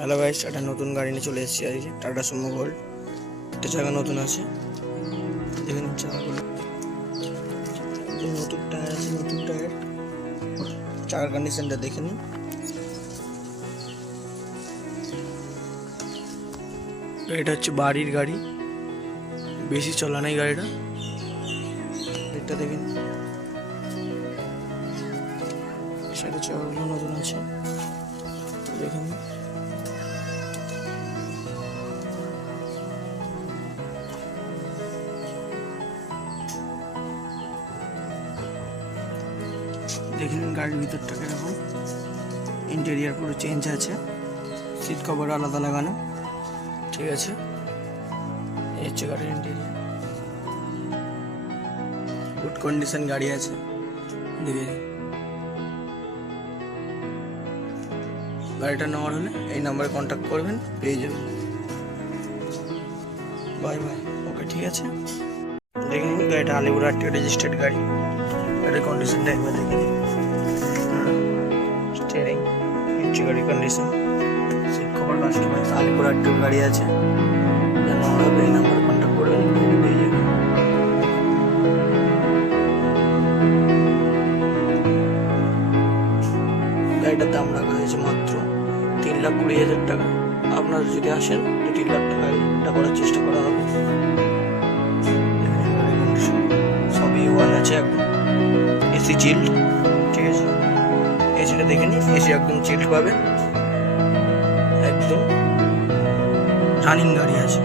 Hello guys, একটা নতুন গাড়ি নিয়ে চলে এসেছি। আর টাটা সুমো গোল্ড, একটা চাকা নতুন আছে। দেখে নিন চাকাগুলো, নতুন টায়ার আছে, নতুন টায়ার। চাকার কন্ডিশনটা দেখে নিন। এটা হচ্ছে বাড়ির গাড়ি, বেশি চলা নাই গাড়িটা। এটা দেখেন, সেটা চাকাগুলো নতুন আছে, দেখেন। দেখে নিন গাড়ির ভিতরটা কিরকম। ইন্টেরিয়ার পুরো চেঞ্জ আছে, সিট কভার আলাদা লাগানো, ঠিক আছে। এই হচ্ছে গাড়ির ইন্টেরিয়ার, গুড কন্ডিশন গাড়ি আছে। দেখে গাড়িটা নেওয়ার হলে এই নাম্বারে কন্ট্যাক্ট করবেন, পেয়ে যাবেন। বাই বাই, ওকে, ঠিক আছে। দেখে নিন গাড়িটা আলিপুরহাট রেজিস্টার্ড গাড়ি। গাড়ির কন্ডিশনটা একবার দেখে নিন। স্টিয়ারিং, হচ্ছে গাড়ির কন্ডিশন, সিট কভার কাস্টমার, আলিপুরহাট গাড়ি আছে। নেওয়ার হবে এই নাম্বারে কন্ট্যাক্ট করবেন, পেয়ে যাবেন। গাড়িটার দাম রাখা হয়েছে মাত্র 3,20,000 টাকা। আপনারা যদি আসেন 3 লাখ টাকা এটা করার চেষ্টা করা হবে। সবই ওয়ান আছে, একদম এসি চিল্ড, ঠিক আছে। এসিটা দেখে নিন, এসি একদম চিল্ড পাবে, একদম রানিং গাড়ি আছে।